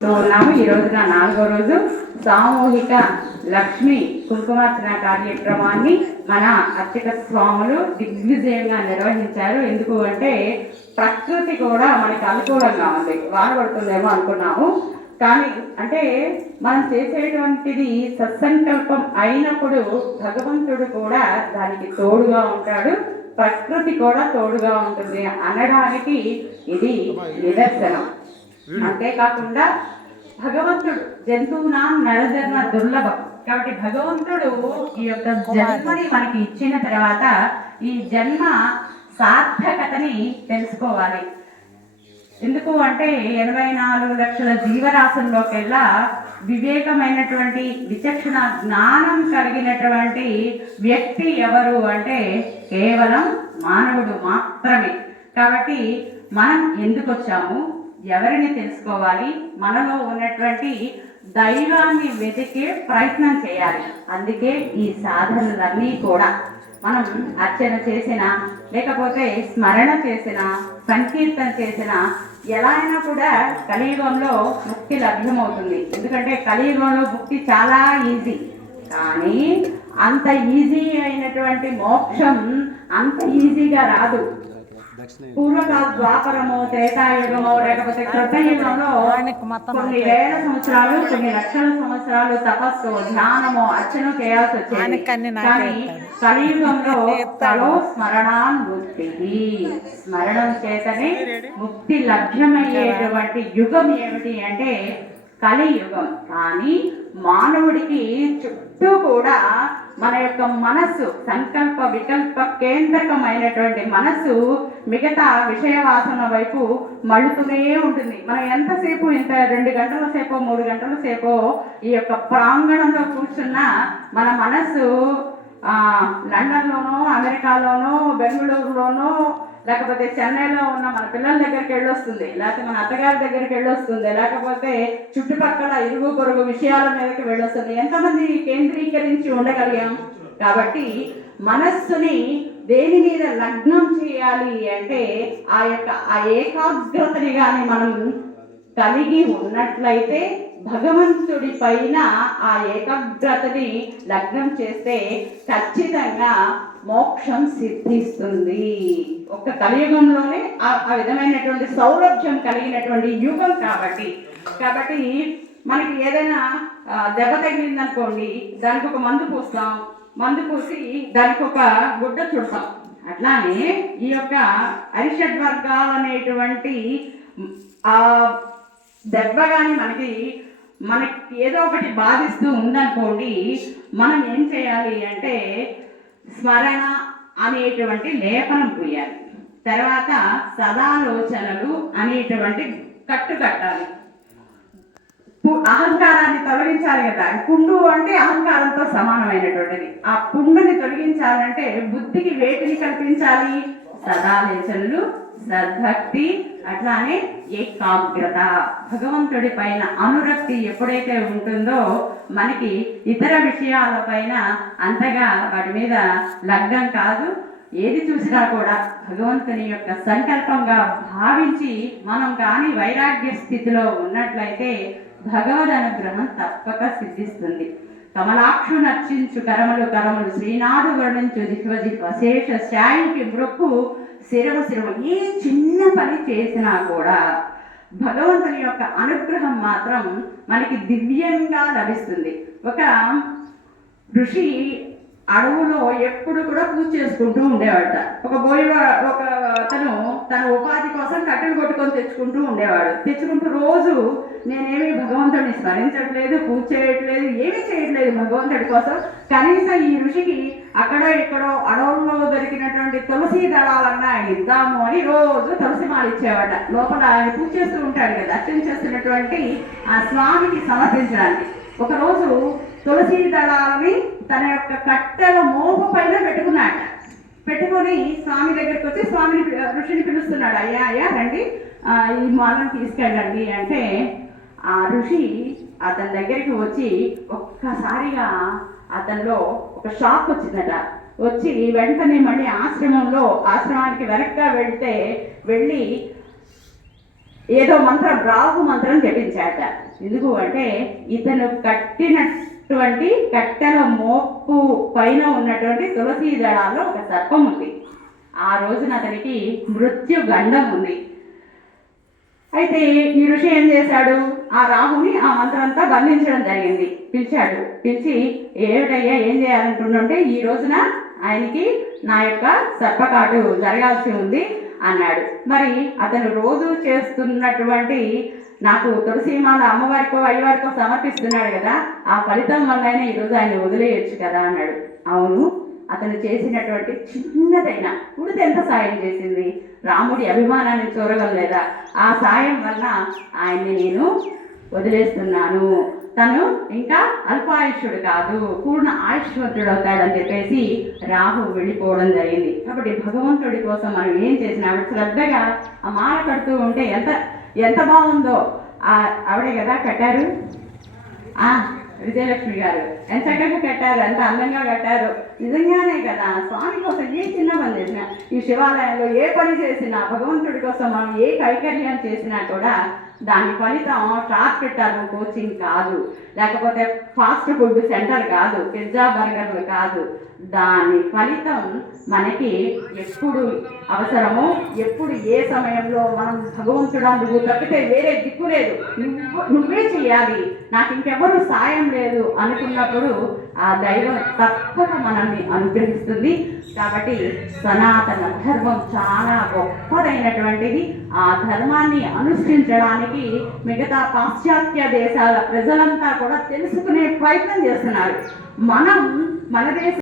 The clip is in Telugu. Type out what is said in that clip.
ఉన్నాము. ఈ రోజున 4వ రోజు సామూహిక లక్ష్మి కుంకుమార్చన కార్యక్రమాన్ని మన అర్చక స్వాములు దిగ్విజయంగా నిర్వహించారు. ఎందుకు అంటే ప్రకృతి కూడా మనకి అనుకూలంగా ఉంది. వాన పడుతుందేమో అనుకున్నాము, కానీ అంటే మనం చేసేటువంటిది సత్సంకల్పం అయినప్పుడు భగవంతుడు కూడా దానికి తోడుగా ఉంటాడు, ప్రకృతి కూడా తోడుగా ఉంటుంది అనడానికి ఇది నిదర్శనం. అంతేకాకుండా భగవంతుడు జంతువునా నరజన్మ దుర్లభం కాబట్టి భగవంతుడు ఈ యొక్క జన్మని మనకి ఇచ్చిన తర్వాత ఈ జన్మ సార్థకతని తెలుసుకోవాలి. ఎందుకు అంటే 84 లక్షల జీవరాశుల్లోకెల్లా వివేకమైనటువంటి విచక్షణ జ్ఞానం కలిగినటువంటి వ్యక్తి ఎవరు అంటే కేవలం మానవుడు మాత్రమే. కాబట్టి మనం ఎందుకు వచ్చాము, ఎవరిని తెలుసుకోవాలి, మనలో ఉన్నటువంటి దైవాన్ని వెతికే ప్రయత్నం చేయాలి. అందుకే ఈ సాధనలన్నీ కూడా మనం అర్చన చేసిన, లేకపోతే స్మరణ చేసిన, సంకీర్తన చేసిన, ఎలా అయినా కూడా కలియుగంలో ముక్తి లభ్యమవుతుంది. ఎందుకంటే కలియుగంలో ముక్తి చాలా ఈజీ, కానీ అంత ఈజీ అయినటువంటి మోక్షం అంత ఈజీగా రాదు. పూర్వకాల ద్వాపరమో త్రేతాయుగమో లేకపోతే కృతయుగంలో కొన్ని వేల సంవత్సరాలు, కొన్ని లక్షల సంవత్సరాలు తపస్సు, ధ్యానమో, అర్చన చేయాల్సి వచ్చేది. కానీ కలియుగంలో తలో స్మరణాన్ ముక్తి, స్మరణం చేతనే ముక్తి లభ్యమయ్యేటువంటి యుగం ఏమిటి అంటే కలియుగం. కానీ మానవుడికి చుట్టూ కూడా మన యొక్క మనస్సు సంకల్ప వికల్ప కేంద్రకమైనటువంటి మనస్సు మిగతా విషయ వాసన వైపు మళ్ళుతూనే ఉంటుంది. మనం ఎంతసేపు ఇంత 2 గంటల సేపో 3 గంటల సేపో ఈ యొక్క ప్రాంగణంలో కూర్చున్నా మన మనస్సు లండన్లోనో, అమెరికాలోనో, బెంగళూరులోనో, లేకపోతే చెన్నైలో ఉన్న మన పిల్లల దగ్గరికి వెళ్ళొస్తుంది, లేకపోతే మన అత్తగారి దగ్గరికి వెళ్ళొస్తుంది, లేకపోతే చుట్టుపక్కల ఇరుగు పొరుగు విషయాల మీదకి వెళ్ళొస్తుంది. ఎంతమంది కేంద్రీకరించి ఉండగలిగాం? కాబట్టి మనస్సుని దేని మీద లగ్నం చేయాలి అంటే ఆ ఏకాగ్రతని కానీ మనం కలిగి ఉన్నట్లయితే భగవంతుడి పైన ఆ ఏకాగ్రతని లగ్నం చేస్తే ఖచ్చితంగా మోక్షం సిద్ధిస్తుంది. ఒక కలియుగంలోనే ఆ విధమైనటువంటి సౌలభ్యం కలిగినటువంటి యుగం కాబట్టి మనకి ఏదైనా దెబ్బ తగిలిందనుకోండి, దానికి ఒక మందు పూస్తాం, మందు పూసి దానికి ఒక గుడ్డ చుడతాం. అట్లానే ఈ యొక్క అరిషడ్ వర్గాలు అనేటువంటి ఆ దెబ్బ కానీ మనకి ఏదో ఒకటి బాధిస్తూ ఉందనుకోండి, మనం ఏం చేయాలి అంటే స్మరణ అనేటువంటి లేపనం పూయాలి. తర్వాత సదాలోచనలు అనేటువంటి కట్టు కట్టాలి. అహంకారాన్ని తొలగించాలి కదా. పుండు అంటే అహంకారంతో సమానమైనటువంటిది. ఆ పుండుని తొలగించాలంటే బుద్ధికి వేటిని కల్పించాలి? సదాలోచనలు, సద్భక్తి, అట్లానే ఏకాగ్రత. భగవంతుడి పైన అనురక్తి ఎప్పుడైతే ఉంటుందో మనకి ఇతర విషయాల పైన అంతగా వాటి మీద లగ్నం కాదు. ఏది చూసినా కూడా భగవంతుని యొక్క సంకల్పంగా భావించి మనం కానీ వైరాగ్య స్థితిలో ఉన్నట్లయితే భగవద్ అనుగ్రహం తప్పక సిద్ధిస్తుంది. కమలాక్షు నర్చించు కరములు కరములు శ్రీనాథు వర్ణించు జిహ్వ జిహ్వ శేష శాయికి మృక్కు శిరము శిరము. ఏ చిన్న పని చేసినా కూడా భగవంతుని యొక్క అనుగ్రహం మాత్రం మనకి దివ్యంగా లభిస్తుంది. ఒక ఋషి అడవులో ఎప్పుడు కూడా పూజ చేసుకుంటూ ఉండేవాడ. ఒక అతను తన ఉపాధి కోసం కట్టెలు కొట్టుకొని తెచ్చుకుంటూ రోజు నేనేమి భగవంతుడిని స్మరించట్లేదు, పూజ చేయట్లేదు, ఏమీ చేయట్లేదు భగవంతుడి కోసం. కనీసం ఈ ఋషికి అక్కడో ఇక్కడో అడవుల్లో దొరికినటువంటి తులసి దళాలన్నా ఇద్దాము అని రోజు తులసి మాల ఇచ్చేవాడ. లోపల ఆయన పూజ చేస్తూ ఉంటాడు కదా, అర్చన చేస్తున్నటువంటి ఆ స్వామికి సమర్పించడానికి. ఒకరోజు తులసి దళాలని తన యొక్క కట్టెల మోపు పైన పెట్టుకొని స్వామి దగ్గరికి వచ్చి ఋషిని పిలుస్తున్నాడు. అయ్యా రండి, ఈ మాలను తీసుకెళ్ళండి అంటే ఆ ఋషి అతని దగ్గరికి వచ్చి ఒక్కసారిగా అతనిలో ఒక షాక్ వచ్చిందట. వచ్చి వెంటనే మళ్ళీ ఆశ్రమానికి వెనక్గా వెళ్ళి ఏదో రాహు మంత్రం జపించాట. ఎందుకు అంటే ఇతను కట్టినటువంటి కట్టెల మోపు పైన ఉన్నటువంటి తులసి దళాల్లో ఒక సర్పం ఉంది. ఆ రోజున అతనికి మృత్యు గండం ఉంది. అయితే ఈ ఋషి ఏం చేశాడు, ఆ రాహుని ఆ మంత్రంతో బంధించడం జరిగింది. పిలిచాడు, పిలిచి ఏమిటయ్యా ఏం చేయాలంటుంటే ఈ రోజున ఆయనకి నా యొక్క సర్పకాటు జరగాల్సి ఉంది అన్నాడు. మరి అతను రోజు చేస్తున్నటువంటి నాకు తులసీమాల అమ్మవారికో అయ్యవారికో సమర్పిస్తున్నాడు కదా, ఆ ఫలితం వల్లైనా ఈరోజు ఆయన వదిలేయచ్చు కదా అన్నాడు. అవును, అతను చేసినటువంటి చిన్నదైన ఉడిది ఎంత సాయం చేసింది, రాముడి అభిమానాన్ని చూరగలలేదా? ఆ సాయం వల్ల ఆయన్ని నేను వదిలేస్తున్నాను, తను ఇంకా అల్పాయుష్యుడు కాదు, పూర్ణ ఆయుష్వంతుడు అవుతాడని చెప్పేసి రాహు వెళ్ళిపోవడం జరిగింది. కాబట్టి భగవంతుడి కోసం మనం ఏం చేసినా శ్రద్ధగా ఆ మాల కడుతూ ఉంటే ఎంత ఎంత బాగుందో. ఆవిడే కదా కట్టారు, విజయలక్ష్మి గారు ఎంత చక్కగా కట్టారు, ఎంత అందంగా కట్టారు. నిజంగానే కదా, స్వామి కోసం ఏ చిన్న పని చేసినా, ఈ శివాలయంలో ఏ పని చేసినా, భగవంతుడి కోసం మనం ఏ కైకర్యం చేసినా కూడా దాని ఫలితం షార్ట్ పెట్టారు కోచింగ్ కాదు, లేకపోతే ఫాస్ట్ ఫుడ్ సెంటర్ కాదు, పిజ్జా బర్గర్లు కాదు. దాని ఫలితం మనకి ఎప్పుడు అవసరమో, ఎప్పుడు ఏ సమయంలో మనం భగవంతుడా నువ్వు తప్పితే వేరే దిక్కు లేదు, నువ్వే చేయాలి, నాకు ఇంకెవరు సాయం లేదు అనుకున్నప్పుడు ఆ దైవం తప్పక మనల్ని అనుగ్రహిస్తుంది. కాబట్టి సనాతన ధర్మం చాలా గొప్పదైనటువంటిది. ఆ ధర్మాన్ని అనుష్ఠించడానికి మిగతా పాశ్చాత్య దేశాల ప్రజలంతా కూడా తెలుసుకునే ప్రయత్నం చేస్తున్నారు. మన దేశ